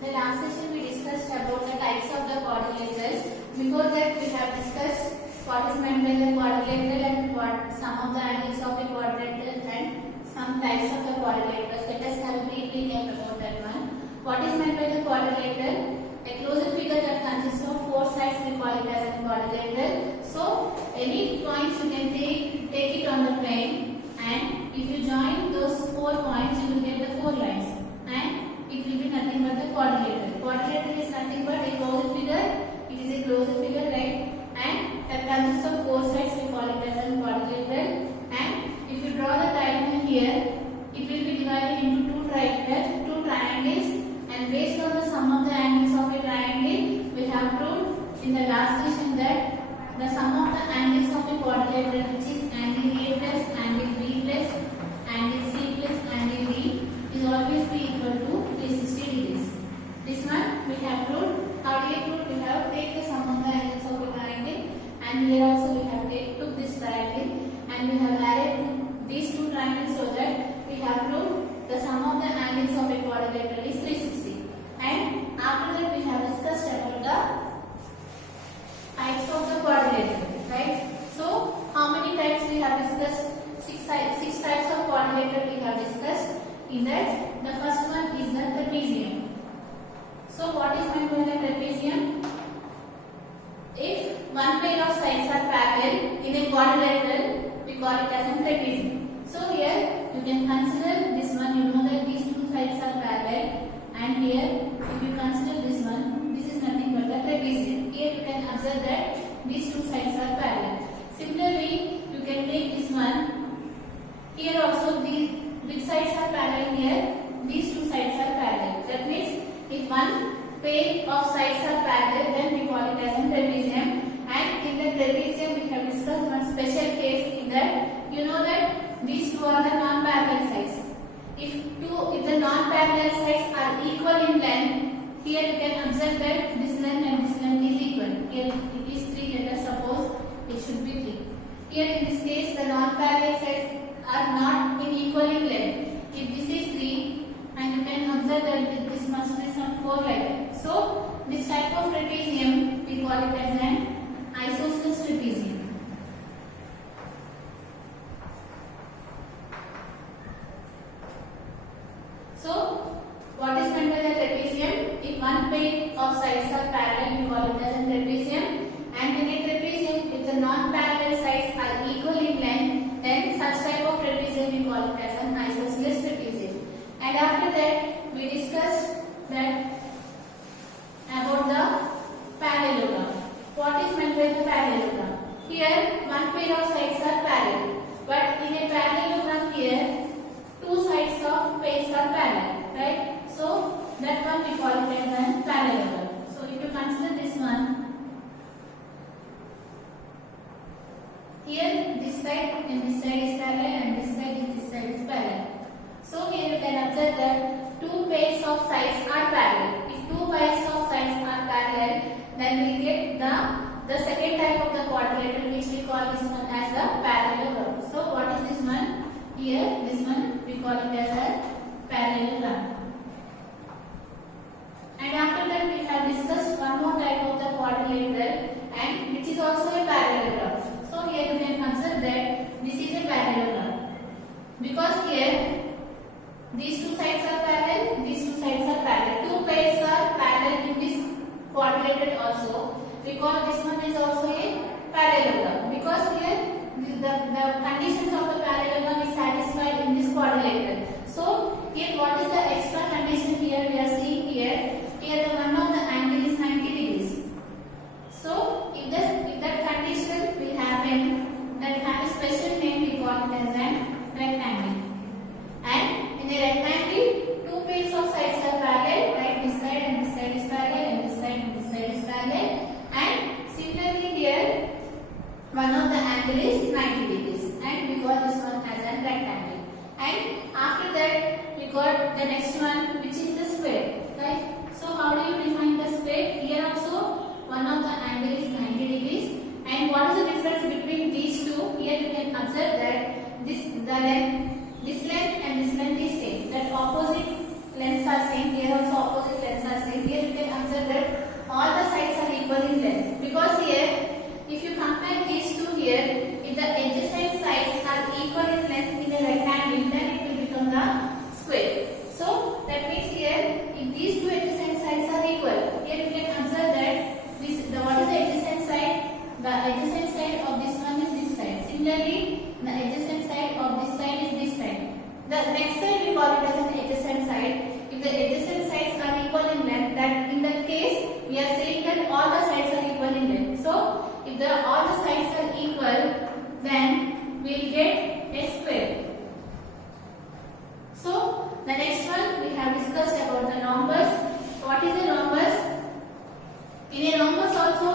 the last session we discussed about the types of the quadrilaterals. Before that we have discussed what is meant by the quadrilateral and what some of the angles of the quadrilateral and some types of the quadrilaterals. Let us have a brief recap about that one. What is meant by the quadrilateral? A closed figure that consists of four sides, we call it as a quadrilateral. So any points you can take it on the plane, and if you join those 4 points you will get the 4 lines, and it will be nothing but the quadrilateral. Quadrilateral is nothing but a closed figure. It is a closed figure, right? And that consists of 4 sides, we call it as a quadrilateral. And if you draw the triangle here, it will be divided into two triangles, and based on the sum of the angles of a triangle, we have proved in the last session that the sum of the angles of a quadrilateral, which is angle A plus, angle B plus, angle C plus, angle D, is always be equal to 360 degrees. This one we have proved. How do you prove? We have take the sum of the angles of a triangle, and here also we have took this triangle and we have added these two triangles, so that we have proved the sum of the angles of a quadrilateral is 360. And after that we have discussed about the types of the quadrilateral, right? So how many types we have discussed? Six types of quadrilateral we have discussed. In that, the first one is the trapezium. So what is meant by the trapezium? If one pair of sides are parallel in a quadrilateral, we call it as a trapezium. So here you can consider this one. You know that these two sides are parallel, and here if you consider this one, this is nothing but the trapezium. Here you can observe that these two sides are parallel. Similarly, you can take this one. Here also which sides are parallel here? These two sides are parallel. That means if one pair of sides are parallel, then we call it as a trapezium. And in the trapezium we have discussed one special case, in that you know that these two are the non-parallel sides. If the non-parallel sides are equal in length, here you can observe that this length and this length is equal. Here it is 3, let us suppose it should be 3. Here in this case the non-parallel sides are not in equal in length. If this is 3, and you can observe that this must be some 4 like that. So this type of trapezium we call it as an isosceles trapezium. So what is meant by the trapezium? If one pair of sides are parallel, we call it as a trapezium. And in a trapezium, if the non-parallel sides are equal in length, then such type of trapezium we call it as an isosceles trapezium. And after that, we discussed that about the parallelogram. What is meant by the parallelogram? Here, one pair of sides are parallel, but in a parallelogram here, two sides of pairs are parallel, right? So that one we call it as a parallelogram. So if you consider this one, here this side and this side is parallel, and this side is parallel. So here you can observe that two pairs of sides are parallel. If two pairs of sides are parallel, then we get the second type of the quadrilateral, which we call this one as a parallelogram. So what is this one? Here this one we call it as a parallelogram. And after that we have discussed one more type of the quadrilateral, and which is also a parallelogram. So here you can observe that this is a parallelogram, because here these two sides are parallel, these two sides are parallel. Two pairs are parallel in this quadrilateral also. We call this one is also a parallelogram, because here the conditions of the parallelogram is satisfied in this quadrilateral. So here what is the extra condition here we are seeing here? Here the one of the angle is 90 degrees. So if that condition will happen, that have a special name, we call it as an rectangle. And in a rectangle, two pairs of sides are parallel, right? This side and this side is parallel, and this side and this side is parallel. And similarly here, one of the angle is 90 degrees, and we call this one as a rectangle. And after that, we got the next one, which is the square, right? So how do you define the square? Here also, one of the angle is 90 degrees. And what is the difference between these two? Here you can observe that this length and this length is same. That opposite lengths are same. Here also opposite lengths are same. the next side we call it as an adjacent side. If the adjacent sides are equal in length, that in that case we are saying that all the sides are equal in length. So if all the sides are equal, then we will get a square. So the next one we have discussed about the rhombus. What is a rhombus? In a rhombus also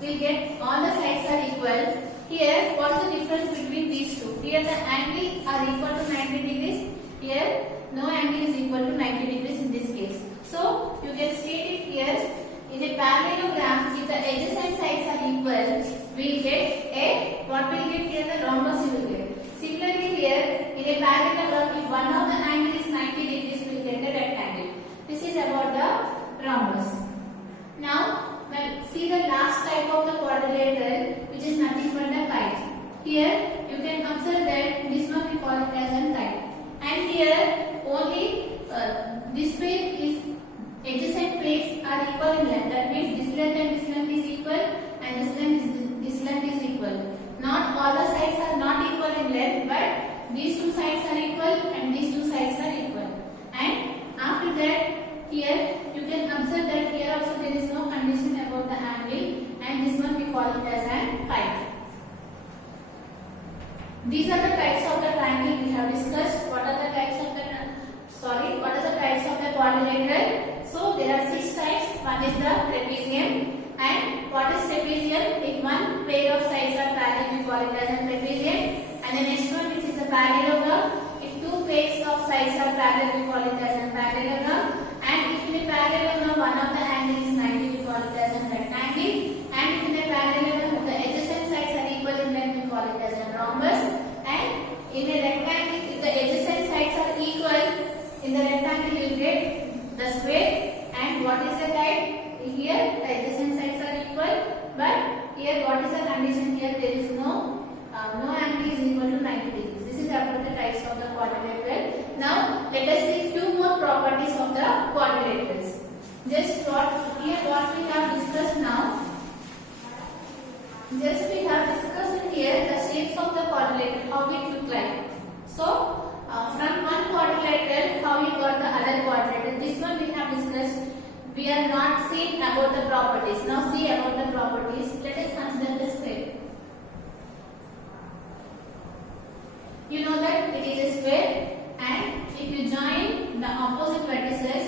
we will get all the sides are equal. Here, what is the difference between these two? Here the angle are equal to 90 degrees. Here no angle is equal to 90 degrees in this case. So you can state it here. In a parallelogram, if the adjacent sides are equal, we will get a, what we will get here, the rhombus you will get. Similarly here, in a parallelogram, if one of the angle is 90 degrees, we will get a rectangle. This is about the rhombus. Now, see the last type of the quadrilateral, which is nothing but the kite. Here, you can observe that this one we call it as a kite. And here, only this way is adjacent plates are equal in length. That means this length and this length is equal, and this length is equal. Not all the sides are not equal in length, but these two sides are equal and these two sides are equal. And after that, here you can observe that here also there is no condition about the angle, and this one we call it as a kite. These are the types of the triangle we have discussed. What are the types of the quadrilateral? So there are 6 types. One is the trapezium. And what is trapezium? If one pair of sides are parallel, we call it as a trapezium. And the next one, which is a parallelogram. If 2 pairs of sides are parallel, we call it as a parallelogram. And if in a parallelogram one of the angle is 90, we call it as a rectangle. And if in a parallelogram the adjacent sides are equal in length, we call it as a rhombus. And in a rectangle, if the adjacent sides are equal, in the rectangle you will get the square. And what is the kite? Here the adjacent sides are equal, but here what is the condition? Here there is no angle is equal to 90 degrees. This is about the types of the quadrilateral. Now let us see few more properties of the quadrilaterals. Just what we have discussed now. Just we have discussed here the shapes of the quadrilateral, how it look like. So from one quadrilateral, how we got the other quadrilateral. This one we have discussed. We are not seeing about the properties. Now see about the properties. Let us consider the square. You know that it is a square, and if you join the opposite vertices,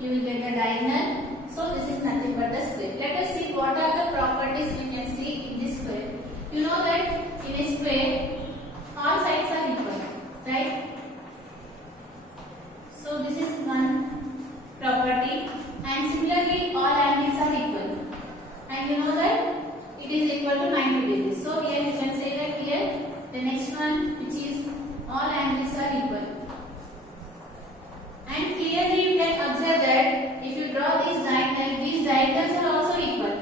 you will get a diagonal. So this is nothing but the square. Let us see what are the properties we can see in this square. You know that in a square, all sides are equal, right? So this is one property. And similarly, all angles are equal. And you know that it is equal to 90 degrees. So here you can say that here the next one, which is all angles are equal. And clearly you can observe that if you draw these diagonals are also equal.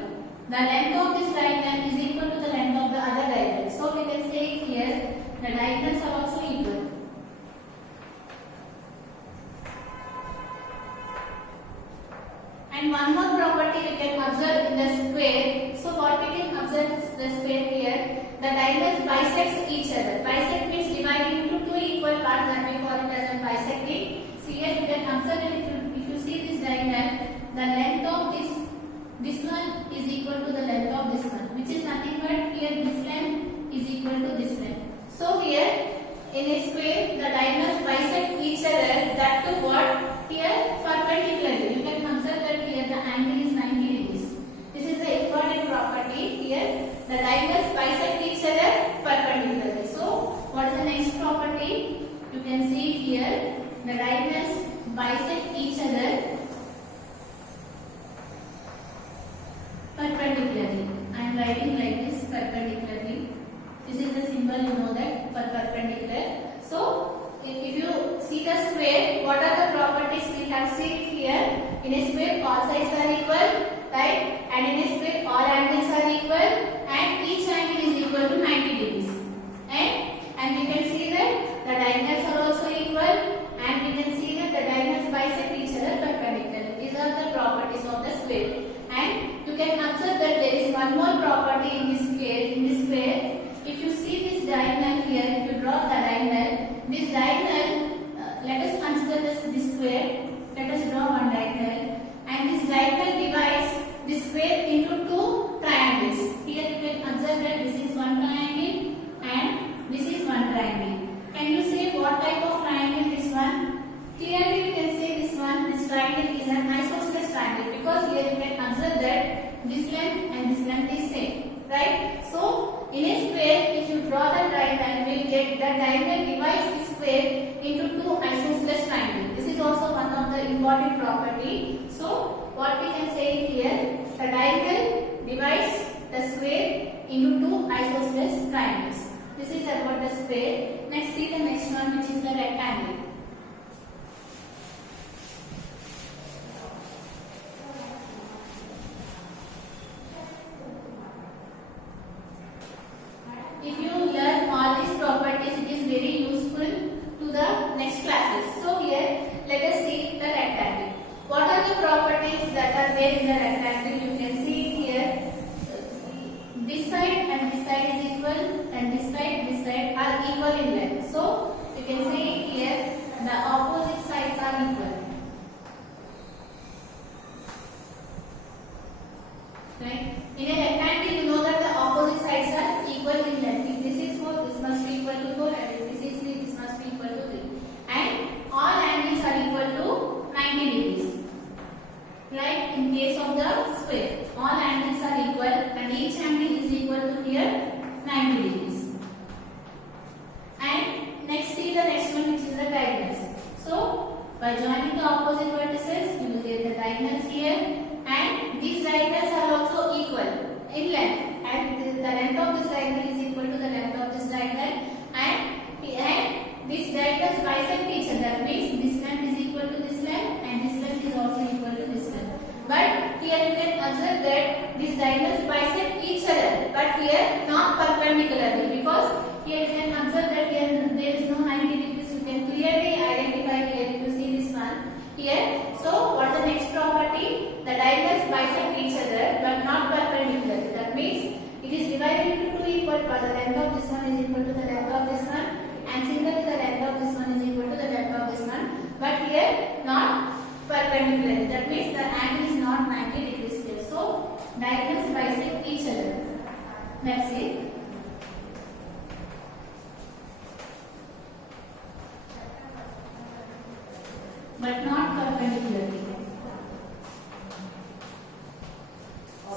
The length of this diagonal is equal to the length of the other diagonal. So we can say here the diagonals are also equal. And one more property we can observe in the square. So what we can observe the square here, the diagonals bisects each other. Bisect means dividing into 2 equal parts, that we call it as a bisecting. So here you can observe that if you see this diagonal, the length of this one is equal to the length of this one, which is nothing but here this length is equal to this length. So here in a square, the diagonals bisect each other, that to what? Here perpendicularly. You can observe that here the angle is 90 degrees. This is the important property. Here the diagonals bisect each other perpendicularly. So what is the next property? You can see here the diagonals bisect each other perpendicularly. I am writing like this, perpendicularly. This is the symbol, you know that, for perpendicular. So if you see the square, what are the properties we have seen here? In a square, all sides are equal, right? And in a square, all angles are equal, and each angle is equal to 90 degrees. And we can see that the diagonals are also equal, and we can see that the diagonals bisect each other perpendicularly. These are the properties of the square. And you can observe that there is one more property in this square. If you see this diagonal here, if you draw the diagonal, this diagonal here you can observe that this length and this length is same, right? So in a square, if you draw the triangle, we will get the diagonal divides the square into two isosceles triangles. This is also one of the important property. So what we can say here, the diagonal divides the square into two isosceles triangles. This is about the square. Next, see the next one, which is the rectangle. If you learn all these properties, it is very useful to the next classes. So here, let us see the rectangle. What are the properties that are there in the rectangle? You can see it here. This side and this side is equal, and this side are equal in length. So you can see it here, the opposite sides are equal. Right? In a rectangle, you know that the opposite sides are equal in length. If this is 4, this must be equal to 4, and if this is 3, this must be equal to 3. And all angles are equal to 90 degrees. Right? In case of the square, all angles are equal, and each angle is equal to here 90 degrees. And next, see the next one, which is the diagonals. So by joining the opposite vertices, you will get the diagonals here. And these diagonals are also equal in length, and the length of this diagonal is equal to the length of this diagonal, and these diagonals bisect each other. That means this length is equal to this length, and this length is also equal to this length. But here you can observe that these diagonals bisect each other, but here not perpendicularly, because here you can observe that here there is no 90 degrees. You can clearly identify here if you see this one here. So what is the next property? The diagonals bisect each other but not perpendicularly. That means it is divided into two equal parts. The length of this one is equal to the length of this one, and similarly the length of this one is equal to the length of this one. But here not perpendicularly. That means the angle is not 90 degrees here. So diagonals bisect each other. Let's see. But not perpendicularly.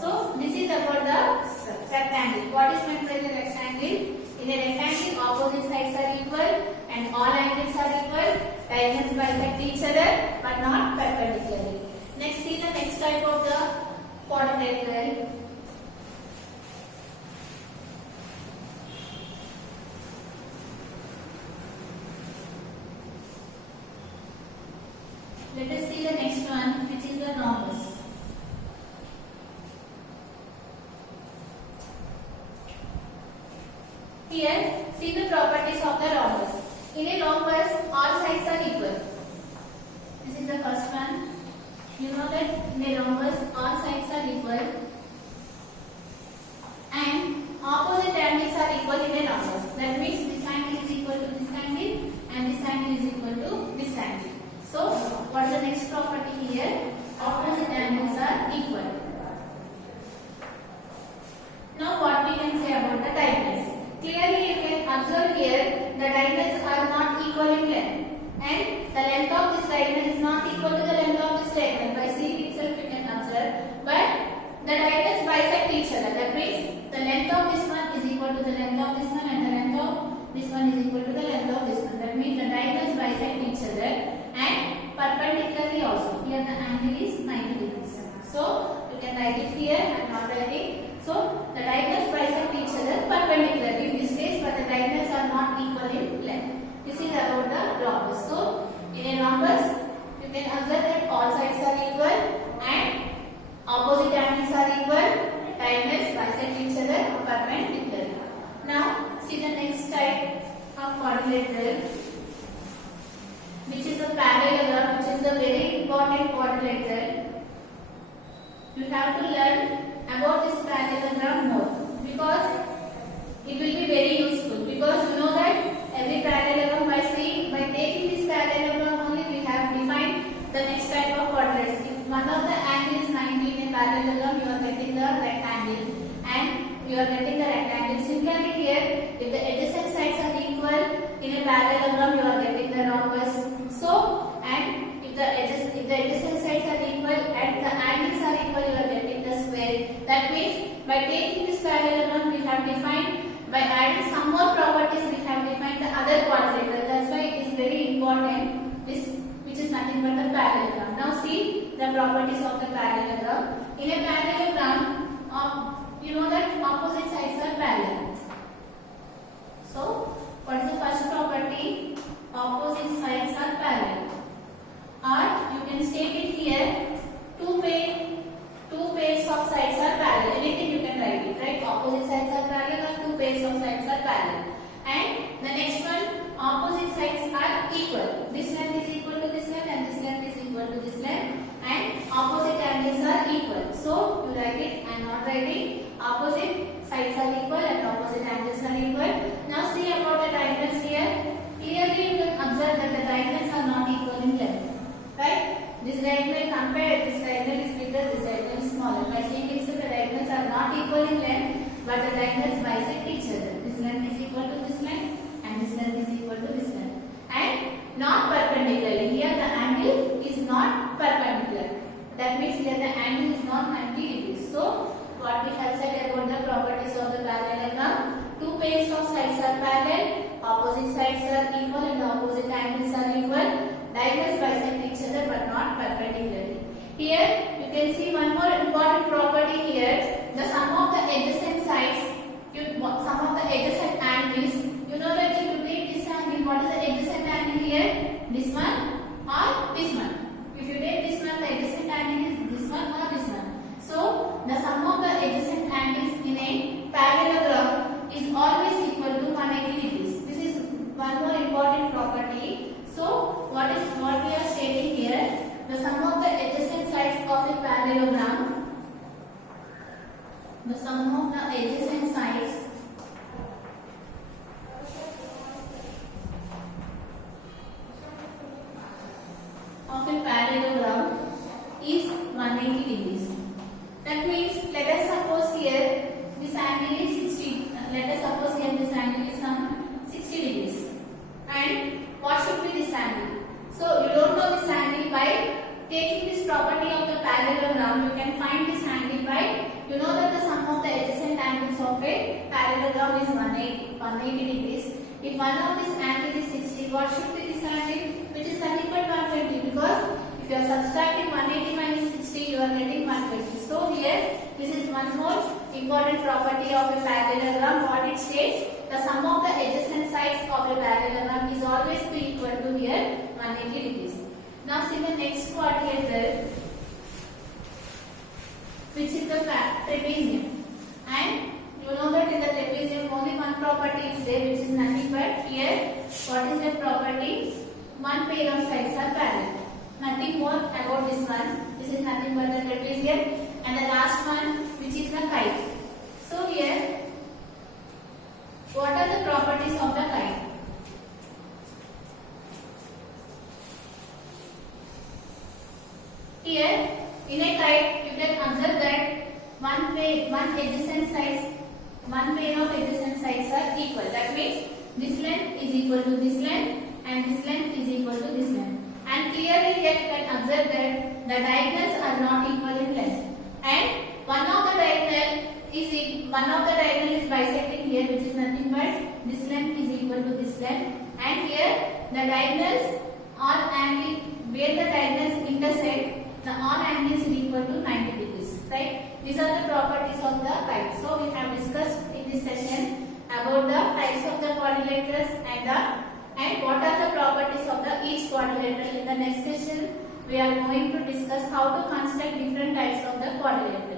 So this is about the rectangle. What is meant by the rectangle? In a rectangle, opposite sides are equal and all angles are equal. Diagonals bisect each other but not perpendicularly. Next, see the next type of the quadrilateral. Let us see the next one, which is the rhombus. Here, see the properties of the rhombus. In a rhombus, all sides are equal. This is the first one. You know that in a rhombus, all sides are equal, and opposite angles are equal in a rhombus. That means this angle is equal to this angle, and this angle is equal to this angle. So, what is the next property here? Opposite angles are equal. Now, what we can say about the diagonals? Clearly, you can observe here the diagonals are not equal in length, and the length of this diagonal is not equal to the length of this diagonal. By seeing itself, you can observe. But the diagonals bisect each other. That means the length of this one is equal to the length of this one, and the length of this one is equal to the length of this one. That means the diagonals bisect each other, and perpendicularly also. Here the angle is 90 degrees. So you can write it here. I am not writing. So the diagonals bisect each other perpendicularly in this case, but the diagonals are not equal in length. This is about the rhombus. So in a rhombus, you can observe that all sides are equal and opposite angles are equal. Diagonals bisect each other perpendicularly. Now see the next type of quadrilateral, which is a parallelogram, which is a very important quadrilateral. You have to learn about this parallelogram more, because it will be very useful, because you know that every parallelogram by taking this parallelogram only we have defined the next type of quadrilateral. If one of the angle is 90 in a parallelogram, you are getting the rectangle, and you are getting the rectangle. Similarly here, if the adjacent sides are equal in a parallelogram, you are getting the rhombus. So, and if the adjacent sides are equal and the angles are equal That means by taking this parallelogram we have defined, by adding some more properties we have defined the other quadrilateral. That's why it is very important, this which is nothing but the parallelogram. Now see the properties of the parallelogram. In a parallelogram, you know that opposite sides are parallel. So what is the first property? Opposite sides are parallel. Or you can state it here, two pairs of sides are parallel. Anything you can write it, right? Opposite sides are parallel or two pairs of sides are parallel. And the next one, opposite sides are equal. This length is equal to this length and this length is equal to this length, and opposite angles are equal. So you write it. I am not writing. Opposite sides are equal and opposite angles are equal. Now see about the diagonals here. Clearly you can observe that the diagonals are not equal in length. Right? This diagonal compared, this diagonal is bigger, this diagonal is smaller. By seeing this, the diagonals are not equal in length, but the diagonals bisect each other. This length is equal to this length and this length is equal to this length. And not perpendicularly. Here the angle is not perpendicular. That means here the angle is not 90 degrees. So what we have said about the properties of the parallelogram, two pairs of sides are parallel, opposite sides are equal and the opposite angles are equal. Diagonals bisect each other but not perpendicularly. Here you can see one more important property here. The sum of the adjacent sides, sum of the adjacent angles. You know that if you take this angle, what is the adjacent angle here? This one or this one. If you take this one, the adjacent angle is this one or this one. So the sum of the adjacent angles in a parallelogram is always equal to 180 degrees. This is one more important property. So what we are stating here, the sum of the adjacent sides of a parallelogram, the sum of the adjacent sides of a parallelogram is 180 degrees. That means let us suppose here this angle is 60. Let us suppose here this angle is some 60 degrees. And what should be this angle? So you don't know this angle by taking this property of the parallelogram. You can find this angle by, you know that the sum of the adjacent angles of a parallelogram is 180 degrees. If one of this angle is 60, what should be this angle? Which is nothing but 120, because if you are subtracting 180 minus 60, you are getting 120. So here, this is one more important property of a parallelogram. What it states, the sum of the adjacent sides of a parallelogram is always be equal to here 180 degrees. Now see the next quadrilateral, which is the trapezium. And you know that in the trapezium only one property is there, which is nothing but here. What is that property? One pair of sides are parallel. Nothing more about this one. This is nothing but the trapezium. And the last one, which is the kite. So here, what are the properties of the kite? Here, in a kite, you can observe that one pair of adjacent sides are equal. That means this length is equal to this length and this length is equal to this length. And clearly here you can observe that the diagonals are not equal in length. And one of the diagonal is bisecting here, which is nothing but this length is equal to this length. And here the diagonals are angle, where the diagonals intersect, the all angles is equal to 90 degrees. Right? These are the properties of the kite. So we have discussed in this session about the types of the quadrilaterals and what are the properties of each quadrilateral. In the next session, we are going to discuss how to construct different types of the quadrilaterals.